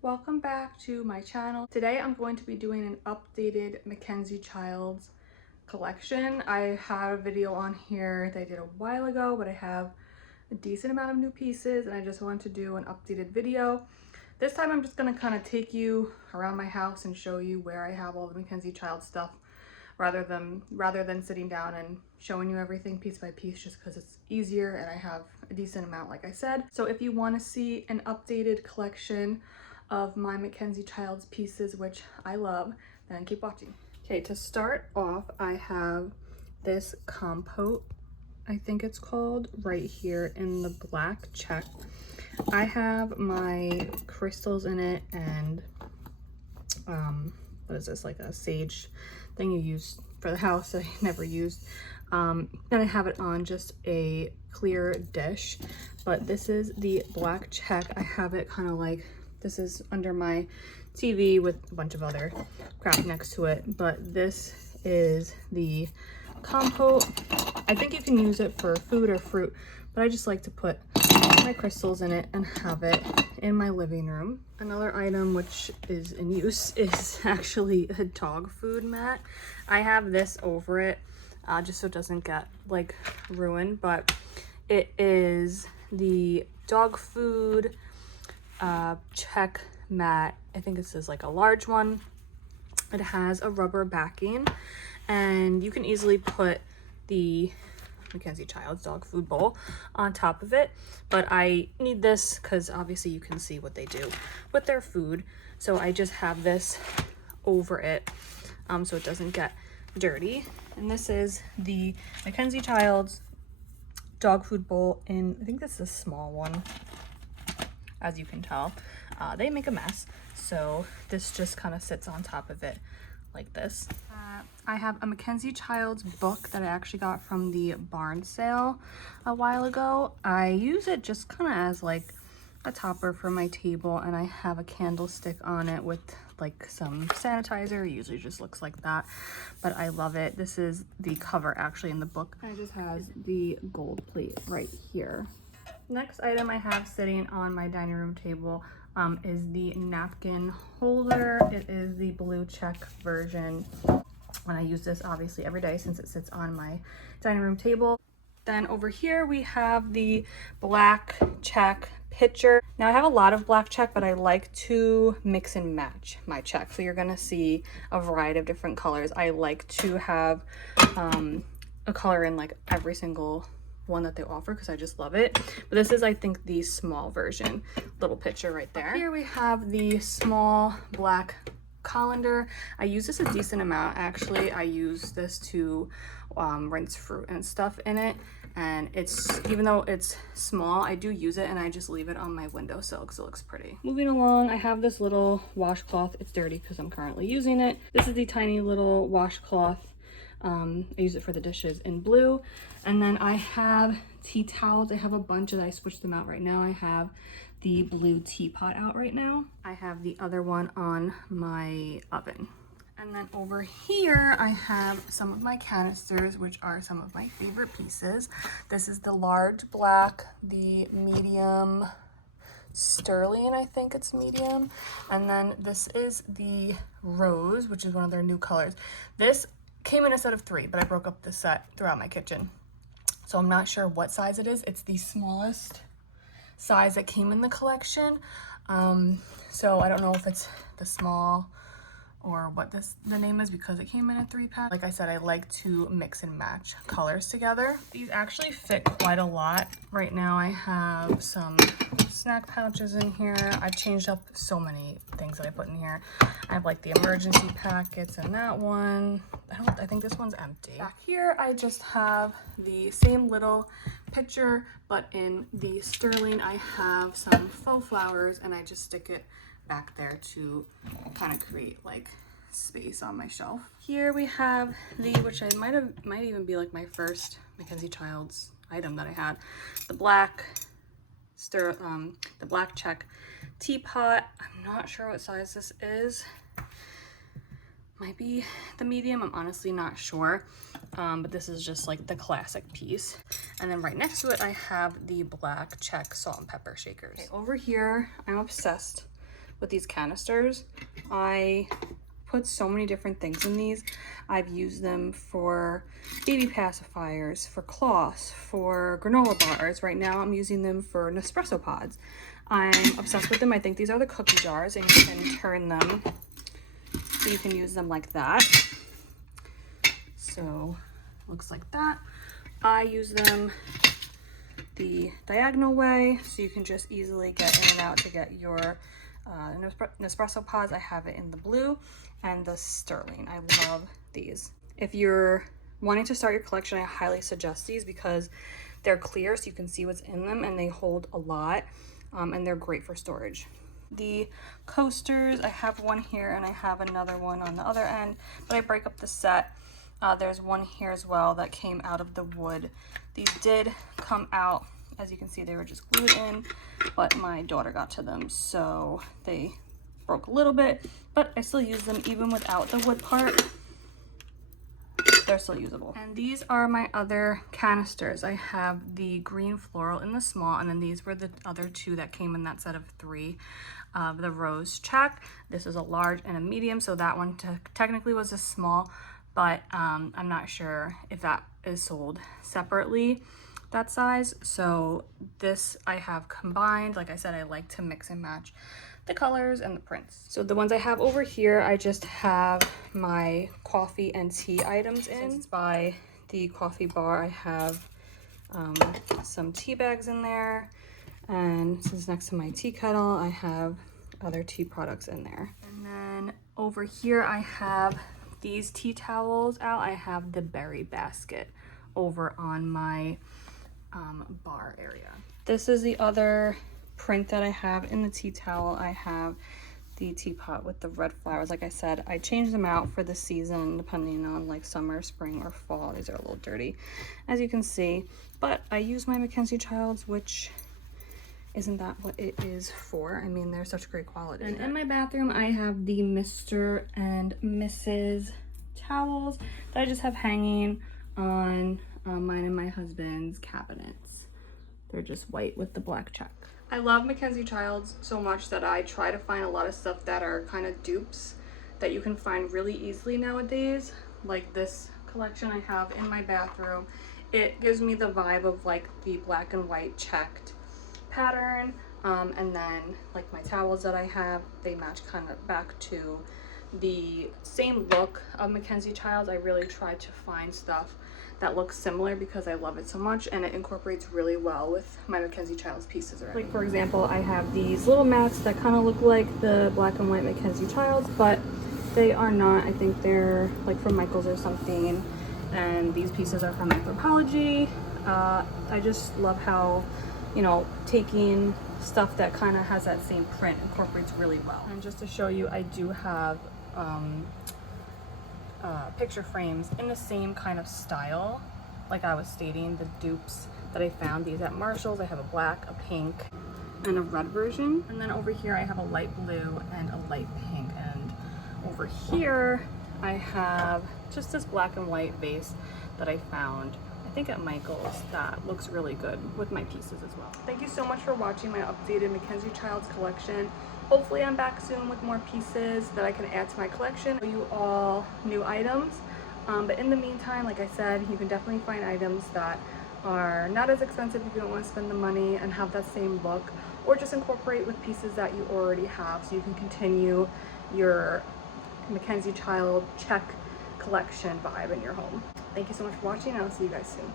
Welcome back to my channel. Today I'm going to be doing an updated Mackenzie Childs collection. I had a video on here that I did a while ago, but I have a decent amount of new pieces and I just wanted to do an updated video. This time I'm just going to kind of take you around my house and show you where I have all the Mackenzie Childs stuff rather than sitting down and showing you everything piece by piece, just because it's easier and I have a decent amount, like I said. So if you want to see an updated collection of my Mackenzie Childs pieces, which I love, then keep watching. Okay, to start off, I have this compote, I think it's called, right here in the black check. I have my crystals in it and what is this, like a sage thing you use for the house that I never used. And I have it on just a clear dish, but this is the black check. I have it kind of like, this is under my TV with a bunch of other crap next to it, but this is the compote. I think you can use it for food or fruit, but I just like to put my crystals in it and have it in my living room. Another item which is in use is actually a dog food mat. I have this over it just so it doesn't get like ruined, but it is the dog food check mat. I think this is like a large one. It has a rubber backing and you can easily put the Mackenzie Childs dog food bowl on top of it, but I need this because obviously you can see what they do with their food, so I just have this over it so it doesn't get dirty. And this is the Mackenzie Childs dog food bowl in, I think this is a small one. As you can tell, they make a mess, so this just kind of sits on top of it like this. I have a Mackenzie Childs book that I actually got from the barn sale a while ago. I use it just kind of as like a topper for my table, and I have a candlestick on it with like some sanitizer. It usually just looks like that, but I love it. This is the cover actually in the book. And it just has the gold plate right here. Next item I have sitting on my dining room table is the napkin holder. It is the blue check version, and I use this obviously every day since it sits on my dining room table. Then over here we have the black check pitcher. Now I have a lot of black check, but I like to mix and match my check. So you're gonna see a variety of different colors. I like to have a color in like every single one that they offer because I just love it. But this is, I think, the small version. Little picture right there. Here we have the small black colander. I use this a decent amount actually. I use this to rinse fruit and stuff in it, and it's, even though it's small, I do use it and I just leave it on my windowsill because it looks pretty. Moving along, I have this little washcloth. It's dirty because I'm currently using it. This is the tiny little washcloth. I use it for the dishes in blue. And then I have tea towels. I have a bunch of that. I switched them out right now. I have the blue teapot out right now. I have the other one on my oven. And then over here, I have some of my canisters, which are some of my favorite pieces. This is the large black, the medium sterling, I think it's medium. And then this is the rose, which is one of their new colors. This came in a set of 3, but I broke up the set throughout my kitchen, so I'm not sure what size it is. It's the smallest size that came in the collection, so I don't know if it's the small or what the name is because it came in a 3-pack. Like I said, I like to mix and match colors together. These actually fit quite a lot. Right now I have some snack pouches in here. I've changed up so many things that I put in here. I have like the emergency packets in that one. I think this one's empty. Back here I just have the same little pitcher, but in the sterling I have some faux flowers and I just stick it back there to kind of create like space on my shelf. Here we have the, which I might even be like my first Mackenzie Childs item that I had, the black check teapot. I'm not sure what size this is. Might be the medium, I'm honestly not sure. But this is just like the classic piece. And then right next to it, I have the black check salt and pepper shakers. Okay, over here, I'm obsessed with these canisters. I put so many different things in these. I've used them for baby pacifiers, for cloths, for granola bars. Right now I'm using them for Nespresso pods. I'm obsessed with them. I think these are the cookie jars, and you can turn them so you can use them like that. So looks like that. I use them the diagonal way, so you can just easily get in and out to get your Nespresso pods. I have it in the blue and the sterling. I love these. If you're wanting to start your collection, I highly suggest these because they're clear so you can see what's in them, and they hold a lot, and they're great for storage. The coasters, I have one here and I have another one on the other end, but I break up the set. There's one here as well that came out of the wood. These did come out, as you can see, they were just glued in, but my daughter got to them, so they broke a little bit, but I still use them even without the wood part. They're still usable. And these are my other canisters. I have the green floral in the small, and then these were the other two that came in that set of 3. The rose check. This is a large and a medium, so that one technically was a small, but I'm not sure if that is sold separately, that size. So this I have combined. Like I said, I like to mix and match the colors and the prints. So the ones I have over here, I just have my coffee and tea items in. Since by the coffee bar, I have some tea bags in there, and since next to my tea kettle, I have other tea products in there. And then over here I have these tea towels out. I have the berry basket over on my bar area. This is the other print that I have in the tea towel. I have the teapot with the red flowers. Like I said, I change them out for the season depending on like summer, spring, or fall. These are a little dirty, as you can see, but I use my Mackenzie Childs, which isn't that what it is for. I mean, they're such great quality. And in my bathroom, I have the Mr. and Mrs. towels that I just have hanging on mine and my husband's cabinets. They're just white with the black check. I love Mackenzie Childs so much that I try to find a lot of stuff that are kind of dupes that you can find really easily nowadays. Like this collection I have in my bathroom. It gives me the vibe of like the black and white checked pattern, and then like my towels that I have, they match kind of back to the same look of Mackenzie Childs. I really try to find stuff that looks similar because I love it so much, and it incorporates really well with my Mackenzie Childs pieces already. Like for example, I have these little mats that kind of look like the black and white Mackenzie Childs, but they are not. I think they're like from Michael's or something, and these pieces are from Anthropology. I just love how, you know, taking stuff that kind of has that same print incorporates really well. And just to show you, I do have picture frames in the same kind of style, like I was stating, the dupes that I found. These at Marshall's. I have a black, a pink, and a red version. And then over here I have a light blue and a light pink. And over here I have just this black and white vase that I found, I think at Michael's, that looks really good with my pieces as well. Thank you so much for watching my updated Mackenzie Childs collection. Hopefully I'm back soon with more pieces that I can add to my collection. Show you all new items, but in the meantime, like I said, you can definitely find items that are not as expensive if you don't want to spend the money and have that same look, or just incorporate with pieces that you already have so you can continue your Mackenzie Child check collection vibe in your home. Thank you so much for watching, and I'll see you guys soon.